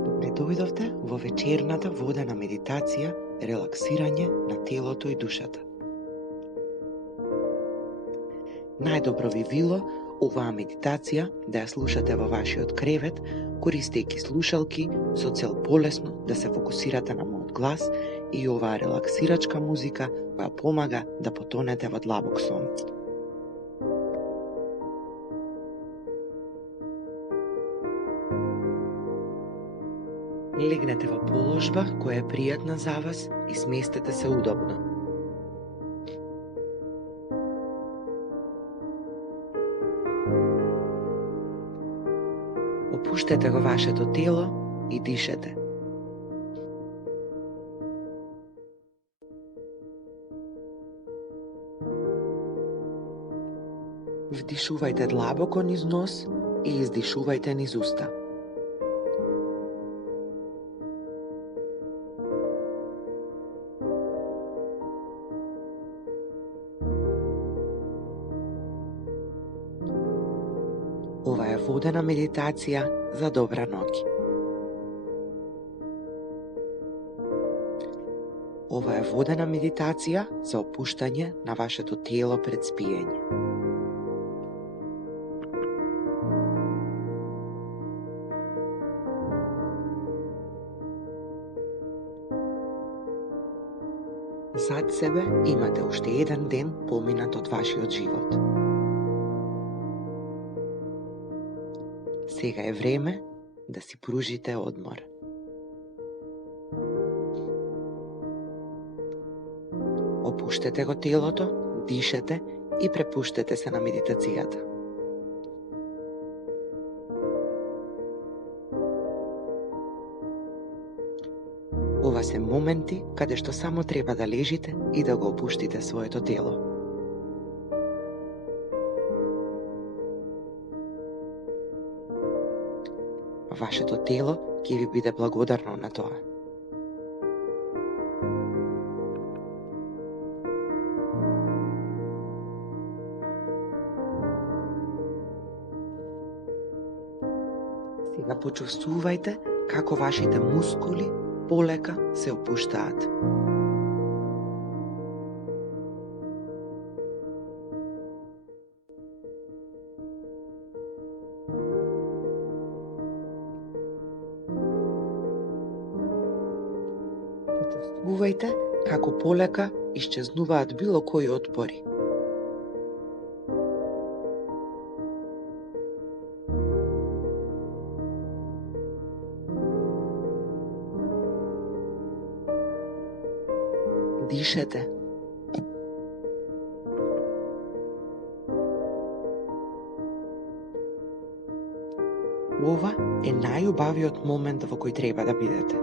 Добре дојдовте во вечерната водена медитација, релаксирање на телото и душата. Најдобро би било оваа медитација да ја слушате во вашиот кревет, користејќи слушалки со цел полесно да се фокусирате на мојот глас и оваа релаксирачка музика која помага да потонете во длабок сон. Легнете во положба која е пријатна за вас и сместете се удобно. Опуштете го вашето тело и дишете. Вдишувајте длабоко низ нос и издишувајте низ уста. Ова е водена медитација за добра ноќ. Ова е водена медитација за опуштање на вашето тело пред спиење. Зад себе имате уште еден ден поминат од вашиот живот. Сега е време да си пружите одмор. Опуштете го телото, дишете и препуштете се на медитацијата. Ова се моменти каде што само треба да лежите и да го опуштите своето тело. Вашето тело ќе ви биде благодарно на тоа. Сега почувствувајте како вашите мускули полека се опуштаат. Почувствувајте како полека исчезнуваат било кои отпори. Дишете. Ова е најубавиот момент во кој треба да бидете.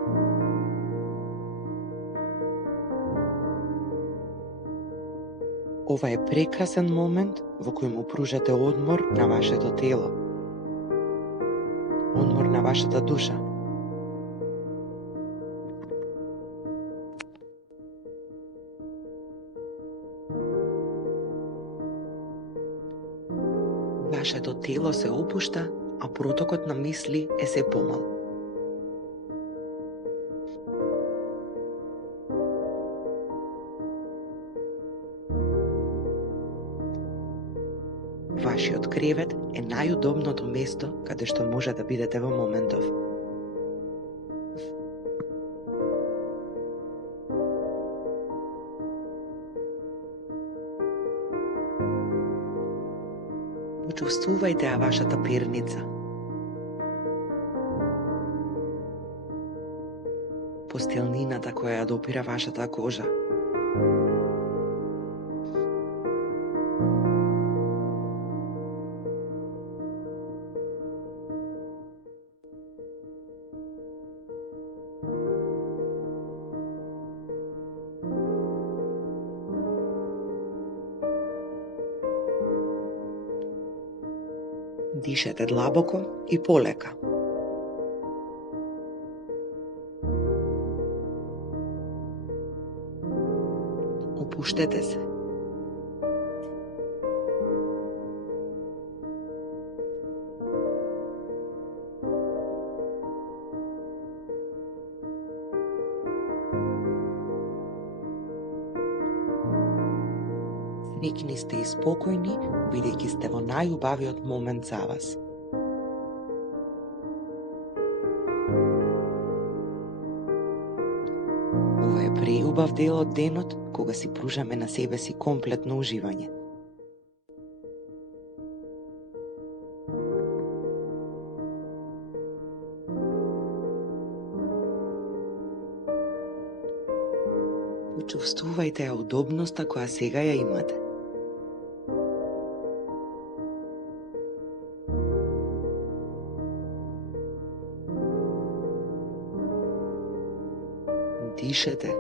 Ова е прекрасен момент во кој му пружате одмор на вашето тело. Одмор на вашата душа. Вашето тело се опушта, а протокот на мисли е се помал. Вашиот кревет е најудобното место каде што може да бидете во моментов. Почувствувајте ја вашата перница. Постелнината која ја допира вашата кожа. Дишете длабоко и полека. Опуштете се. смирени сте и спокојни, бидејќи сте во најубавиот момент за вас. Ова е преубав дел од денот, кога си пружаме на себе си комплетно уживање. Почувствувајте ја удобноста која сега ја имате. Дишете.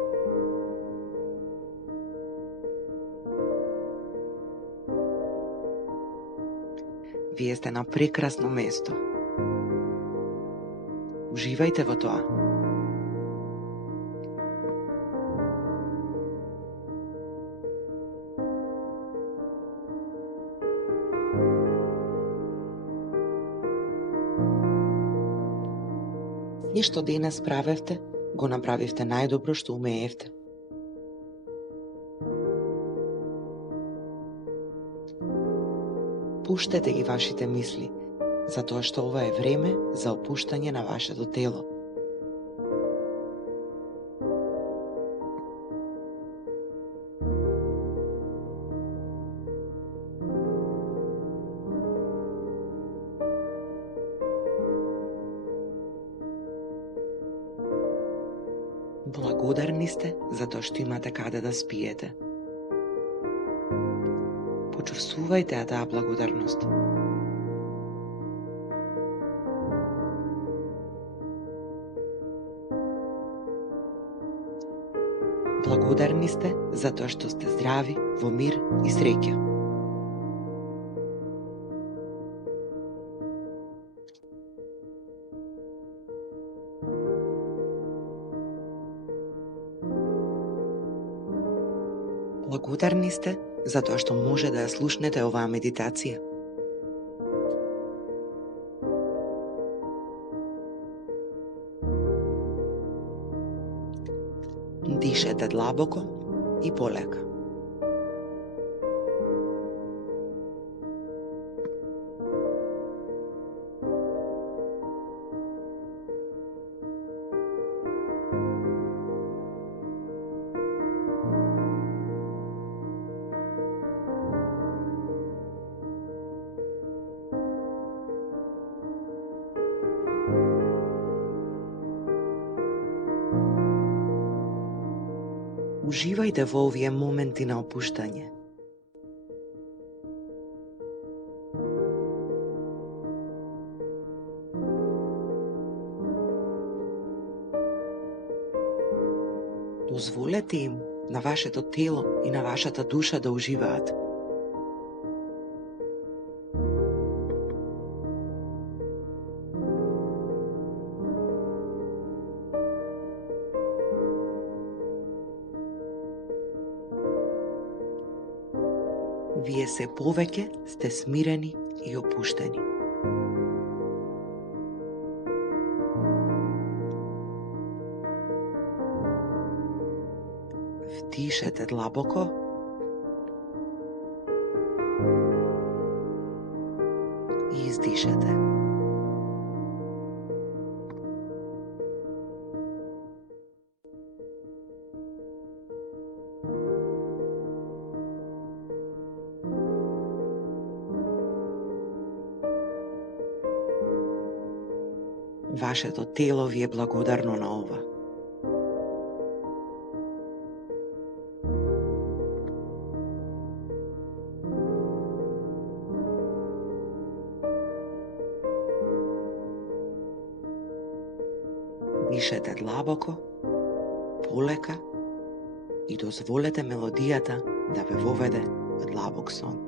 Вие сте на прекрасно место. Уживајте во тоа. Се што денес правевте, го направивте најдобро што умеевте. Пуштете ги вашите мисли, затоа што ова е време за опуштање на вашето тело. Благодарни сте затоа што имате каде да спиете. Почувствувајте ја таа благодарност. Благодарни сте затоа што сте здрави, во мир и среќа. Благодарни сте затоа што може да ја слушнете оваа медитација. Дишете длабоко и полека. Уживајте во овие моменти на опуштање. Дозволете им на вашето тело и на вашата душа да уживаат. Вие се повеќе сте смирени и опуштени. Вдишете длабоко и издишете. Вашето тело ви е благодарно на ова. Дишете длабоко, полека и дозволете мелодијата да ве воведе во длабок сон.